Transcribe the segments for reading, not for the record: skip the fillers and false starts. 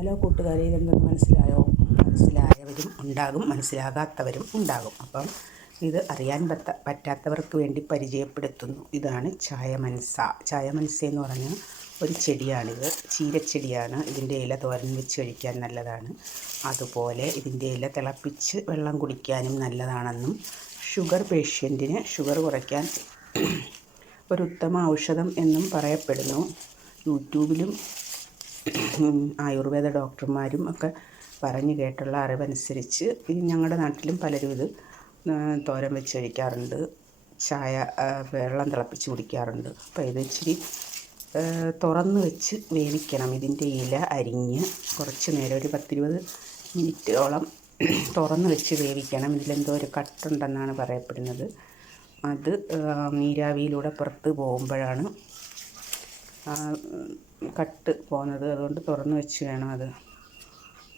Hello കൂട്ടുകാരെ, ഇതെന്തെന്ന് മനസ്സിലായോ? മനസ്സിലായവരും ഉണ്ടാകും, മനസ്സിലാകാത്തവരും ഉണ്ടാകും. അപ്പം ഇത് അറിയാൻ പറ്റാത്തവർക്ക് വേണ്ടി പരിചയപ്പെടുത്തുന്നു. ഇതാണ് ചായമൻസ. ചായമൻസ എന്ന് പറഞ്ഞാൽ ഒരു ചെടിയാണിത്. ചീരച്ചെടിയാണ്. ഇതിൻ്റെ ഇല തോരൻ വെച്ച് കഴിക്കാൻ നല്ലതാണ്. അതുപോലെ ഇതിൻ്റെ ഇല തിളപ്പിച്ച് വെള്ളം കുടിക്കാനും നല്ലതാണെന്നും ഷുഗർ പേഷ്യൻറ്റിന് ഷുഗർ കുറയ്ക്കാൻ ഒരു ഉത്തമ ഔഷധം എന്നും പറയപ്പെടുന്നു. യൂട്യൂബിലും ആയുർവേദ ഡോക്ടർമാരും ഒക്കെ പറഞ്ഞു കേട്ടുള്ള അറിവനുസരിച്ച് ഞങ്ങളുടെ നാട്ടിലും പലരും ഇത് തോരൻ വെച്ച് കഴിക്കാറുണ്ട്. ചായ വെള്ളം തിളപ്പിച്ച് കുടിക്കാറുണ്ട്. അപ്പോൾ ഇത് ഇച്ചിരി തുറന്ന് വെച്ച് വേവിക്കണം. ഇതിൻ്റെ ഇല അരിഞ്ഞ് കുറച്ച് നേരം ഒരു 10-20 മിനിറ്റോളം തുറന്ന് വെച്ച് വേവിക്കണം. ഇതിലെന്തോ ഒരു കട്ടുണ്ടെന്നാണ് പറയപ്പെടുന്നത്. അത് നീരാവിയിലൂടെ പുറത്ത് പോകുമ്പോഴാണ് കട്ട് പോകുന്നത്. അതുകൊണ്ട് തുറന്ന് വെച്ച് വേണം. അത്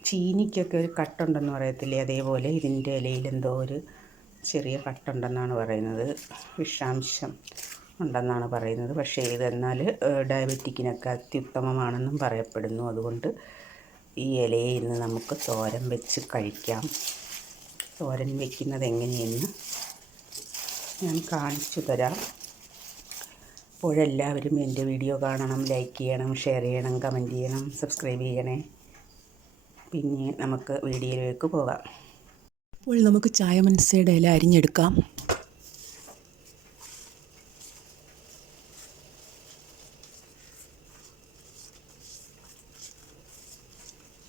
ചീനിക്കൊക്കെ ഒരു കട്ടുണ്ടെന്ന് പറയത്തില്ലേ, അതേപോലെ ഇതിൻ്റെ ഇലയിൽ എന്തോ ഒരു ചെറിയ കട്ടുണ്ടെന്നാണ് പറയുന്നത്. വിഷാംശം ഉണ്ടെന്നാണ് പറയുന്നത്. പക്ഷേ ഇതെന്നാൽ ഡയബറ്റിക്കിനൊക്കെ അത്യുത്തമമാണെന്നും പറയപ്പെടുന്നു. അതുകൊണ്ട് ഈ ഇലയെ ഇന്ന് നമുക്ക് തോരൻ വെച്ച് കഴിക്കാം. തോരൻ വയ്ക്കുന്നത് എങ്ങനെയെന്ന് ഞാൻ കാണിച്ചു തരാം. അപ്പോഴെല്ലാവരും എൻ്റെ വീഡിയോ കാണണം, ലൈക്ക് ചെയ്യണം, ഷെയർ ചെയ്യണം, കമൻറ്റ് ചെയ്യണം, സബ്സ്ക്രൈബ് ചെയ്യണേ. പിന്നെ നമുക്ക് വീഡിയോയിലേക്ക് പോകാം. അപ്പോൾ നമുക്ക് ചായമൻസയുടെ ഇല അരിഞ്ഞെടുക്കാം.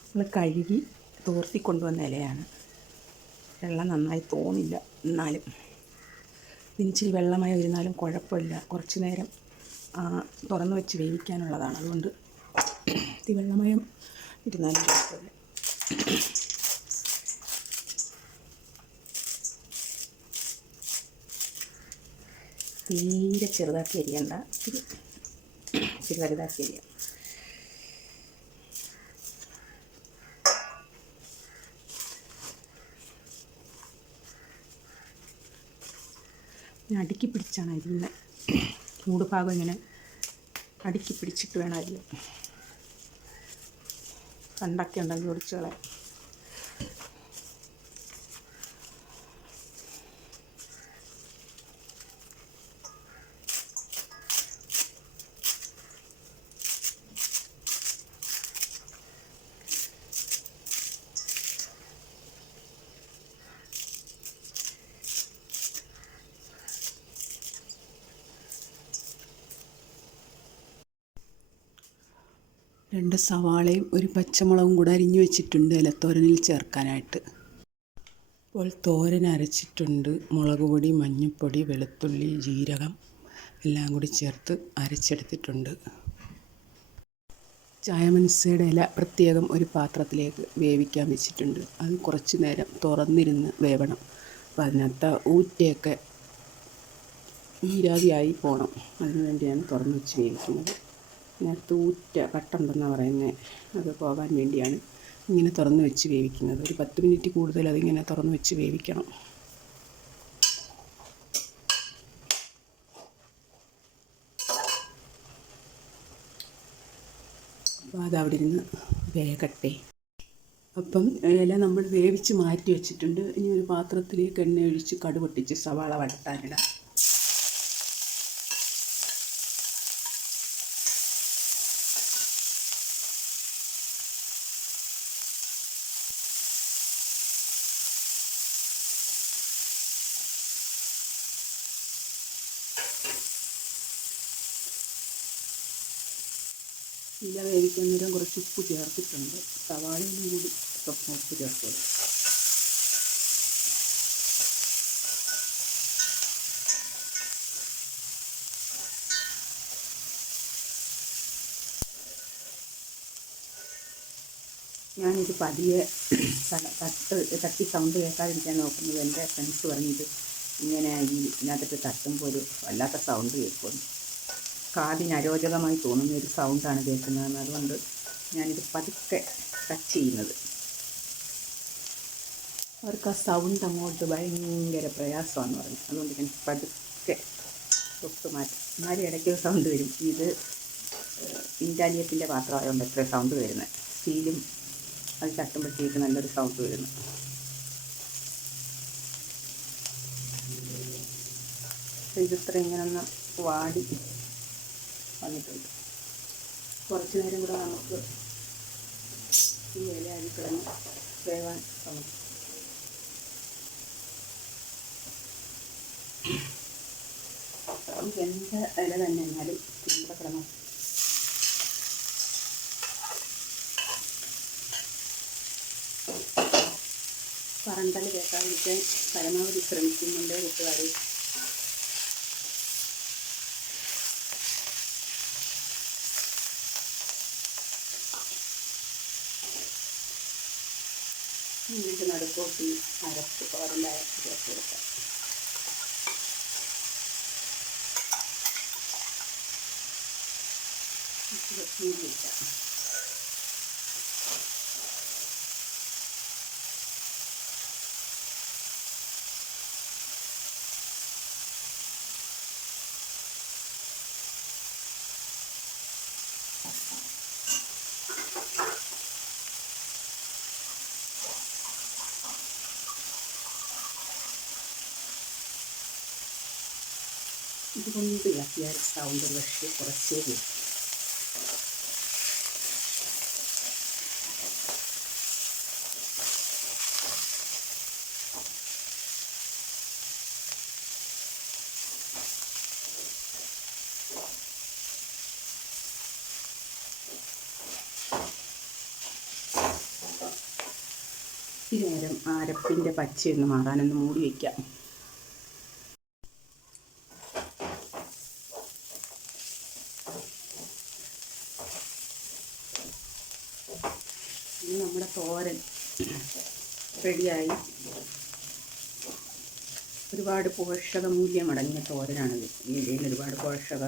നമ്മൾ കഴുകി തോർത്തി കൊണ്ടുവന്ന ഇലയാണ്. വെള്ളം നന്നായി തോന്നില്ല, എന്നാലും ഇതിനിച്ചിരി വെള്ളമായി ഇരുന്നാലും കുഴപ്പമില്ല. കുറച്ച് നേരം തുറന്ന് വെച്ച് വേവിക്കാനുള്ളതാണ്. അതുകൊണ്ട് ഈ വെള്ളമയം ഇരുന്നാലും കുഴപ്പമില്ല. തീരെ ചെറുതാക്കി അരിയണ്ട, ഇച്ചിരി വലുതാക്കി അരിയാം. ഞാൻ അടുക്കി പിടിച്ചാണ് അരിയുന്നത്. മൂട് ഭാഗം ഇങ്ങനെ അടുക്കി പിടിച്ചിട്ട് വേണം അരിയാൻ. കണ്ടൊക്കെ ഉണ്ടെങ്കിൽ ഒടിച്ച് കളയാം. രണ്ട് സവാളയും ഒരു പച്ചമുളകും കൂടെ അരിഞ്ഞു വെച്ചിട്ടുണ്ട് ഇലത്തോരനിൽ ചേർക്കാനായിട്ട്. അപ്പോൾ തോരൻ അരച്ചിട്ടുണ്ട്. മുളക് പൊടി, മഞ്ഞൾപ്പൊടി, വെളുത്തുള്ളി, ജീരകം എല്ലാം കൂടി ചേർത്ത് അരച്ചെടുത്തിട്ടുണ്ട്. ചായമൻസയുടെ ഇല പ്രത്യേകം ഒരു പാത്രത്തിലേക്ക് വേവിക്കാൻ വെച്ചിട്ടുണ്ട്. അത് കുറച്ച് നേരം തുറന്നിരുന്ന് വേവണം. അപ്പോൾ അതിനകത്ത് ഊറ്റയൊക്കെ നീരാവിയായി പോകണം. അതിനു വേണ്ടിയാണ് തുറന്ന് വെച്ച് വേവിക്കുന്നത്. നേരത്തെ ഊറ്റ കട്ടുണ്ടെന്നാണ് പറയുന്നത്. അത് പോകാൻ വേണ്ടിയാണ് ഇങ്ങനെ തുറന്ന് വെച്ച് വേവിക്കുന്നത്. ഒരു 10 മിനിറ്റ് കൂടുതൽ അതിങ്ങനെ തുറന്ന് വെച്ച് വേവിക്കണം. അപ്പോൾ അതവിടെ ഇരുന്ന് വേകട്ടെ. അപ്പം ഇല നമ്മൾ വേവിച്ച് മാറ്റി വെച്ചിട്ടുണ്ട്. ഇനി ഒരു പാത്രത്തിലേക്ക് എണ്ണ ഒഴിച്ച് കടുക് പൊട്ടിച്ച് സവാള വഴട്ടാനിടാം. ഇല വേവിക്കാൻ നേരം കുറച്ച് ഉപ്പ് ചേർത്തിട്ടുണ്ട്. സവാളയിലും കൂടി സ്വപ്നം ഉപ്പ് ചേർത്തത്. ഞാനിത് പതിയെ തട്ടി സൗണ്ട് കേൾക്കാതിരിക്കാൻ നോക്കുന്നത്. എൻ്റെ ഫ്രണ്ട്സ് പറഞ്ഞത് ഇങ്ങനെ ഇതിനകത്തിട്ട് തട്ടുമ്പോൾ ഒരു വല്ലാത്ത സൗണ്ട് കേൾക്കുന്നു, കാതിന് അരോചകമായി തോന്നുന്ന ഒരു സൗണ്ടാണ് കേൾക്കുന്നതെന്ന്. അതുകൊണ്ട് ഞാനിത് പതുക്കെ ടച്ച് ചെയ്യുന്നത്. അവർക്ക് ആ സൗണ്ട് അങ്ങോട്ട് ഭയങ്കര പ്രയാസമാണെന്ന് പറഞ്ഞു. അതുകൊണ്ട് ഞാൻ പതുക്കെ തൊട്ട് മാറ്റും. എന്നാലും ഇടയ്ക്ക് സൗണ്ട് വരും. ഇത് ഇൻറ്റാലിയത്തിൻ്റെ പാത്രമായതുകൊണ്ട് എത്ര സൗണ്ട് വരുന്നത്. സ്റ്റീലും അത് തട്ടുമ്പോഴത്തേക്ക് നല്ലൊരു സൗണ്ട് വരുന്നു. ഇതിത്ര ഇങ്ങനെ ഒന്ന് വാടി വന്നിട്ടുണ്ട്. കുറച്ച് നേരം കൂടെ നമുക്ക് ഈ ഇല അരിക്കളഞ്ഞ് വേവാൻ സമയം. എന്ത് ഇല തന്നെ എന്നാലും ഇവിടെ കിടന്നു പറന്തൽ കേൾക്കാതിരിക്കാൻ പരമാവധി ശ്രമിക്കുന്നുണ്ട് കൂട്ടുകാർ. എന്നിട്ട് നടുക്കോട്ടി അരപ്പ് തോരൻ്റെ അരപ്പ് ചേർത്ത് കൊടുക്കാം. വെക്കാം. ഇതുകൊണ്ട് ഇളക്കിയാൽ സൗണ്ട് പക്ഷേ കുറച്ചേ വരും. ഈ നേരം അരപ്പിൻ്റെ പച്ചയൊന്ന് മാറാനൊന്ന് മൂടി വയ്ക്കാം. ഇനി നമ്മുടെ തോരൻ റെഡിയായി. ഒരുപാട് പോഷകമൂല്യമടങ്ങിയ തോരനാണിത്. ഈ ഇലയിൽ ഒരുപാട് പോഷക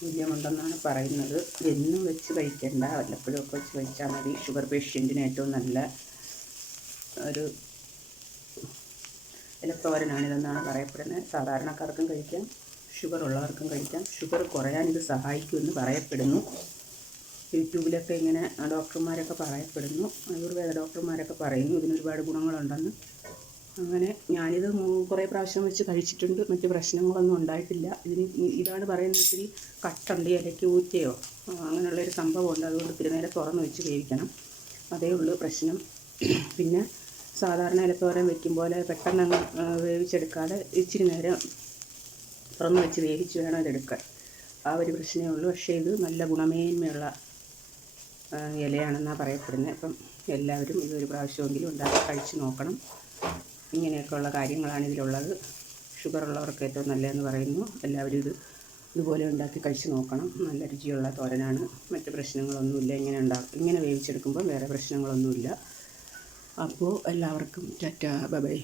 മൂല്യമുണ്ടെന്നാണ് പറയുന്നത്. എന്നും വെച്ച് കഴിക്കേണ്ട, വല്ലപ്പോഴും ഒക്കെ വെച്ച് കഴിച്ചാൽ മതി. ഷുഗർ പേഷ്യൻറ്റിന് ഏറ്റവും നല്ല ഒരു ഇലത്തോരനാണിതെന്നാണ് പറയപ്പെടുന്നത്. സാധാരണക്കാർക്കും കഴിക്കാം, ഷുഗർ ഉള്ളവർക്കും കഴിക്കാം. ഷുഗർ കുറയാൻ ഇത് സഹായിക്കുമെന്ന് പറയപ്പെടുന്നു. യൂട്യൂബിലൊക്കെ ഇങ്ങനെ ഡോക്ടർമാരൊക്കെ പറയപ്പെടുന്നു, ആയുർവേദ ഡോക്ടർമാരൊക്കെ പറയുന്നു ഇതിനൊരുപാട് ഗുണങ്ങളുണ്ടെന്ന്. അങ്ങനെ ഞാനിത് കുറേ പ്രാവശ്യം വെച്ച് കഴിച്ചിട്ടുണ്ട്. മറ്റ് പ്രശ്നങ്ങളൊന്നും ഉണ്ടായിട്ടില്ല. ഇതാണ് പറയുന്നത്, ഇത്തിരി കട്ടുണ്ട്, ഇലയ്ക്ക് ഊറ്റയോ അങ്ങനെയുള്ളൊരു സംഭവമുണ്ട്. അതുകൊണ്ട് ഇത്തിരി നേരം തുറന്ന് വെച്ച് വേവിക്കണം, അതേ ഉള്ളൂ പ്രശ്നം. പിന്നെ സാധാരണ ഇലത്തോരൻ വെക്കും പോലെ പെട്ടെന്ന് വേവിച്ചെടുക്കാതെ ഇച്ചിരി നേരം തുറന്ന് വെച്ച് വേവിച്ച് വേണം ഇതെടുക്കാൻ. ആ ഒരു പ്രശ്നമേ ഉള്ളൂ. പക്ഷേ ഇത് നല്ല ഗുണമേന്മയുള്ള ഇലയാണെന്നാണ് പറയപ്പെടുന്നത്. അപ്പം എല്ലാവരും ഇതൊരു പ്രാവശ്യമെങ്കിലും ഉണ്ടാക്കി കഴിച്ച് നോക്കണം. ഇങ്ങനെയൊക്കെയുള്ള കാര്യങ്ങളാണ് ഇതിലുള്ളത്. ഷുഗർ ഉള്ളവർക്ക് ഏറ്റവും നല്ലതെന്ന് പറയുന്നു. എല്ലാവരും ഇതുപോലെ ഉണ്ടാക്കി കഴിച്ച് നോക്കണം. നല്ല രുചിയുള്ള തോരനാണ്. മറ്റ് പ്രശ്നങ്ങളൊന്നുമില്ല. ഇങ്ങനെ വേവിച്ചെടുക്കുമ്പോൾ വേറെ പ്രശ്നങ്ങളൊന്നുമില്ല. അപ്പോൾ എല്ലാവർക്കും ടാറ്റാ, ബൈ ബൈ.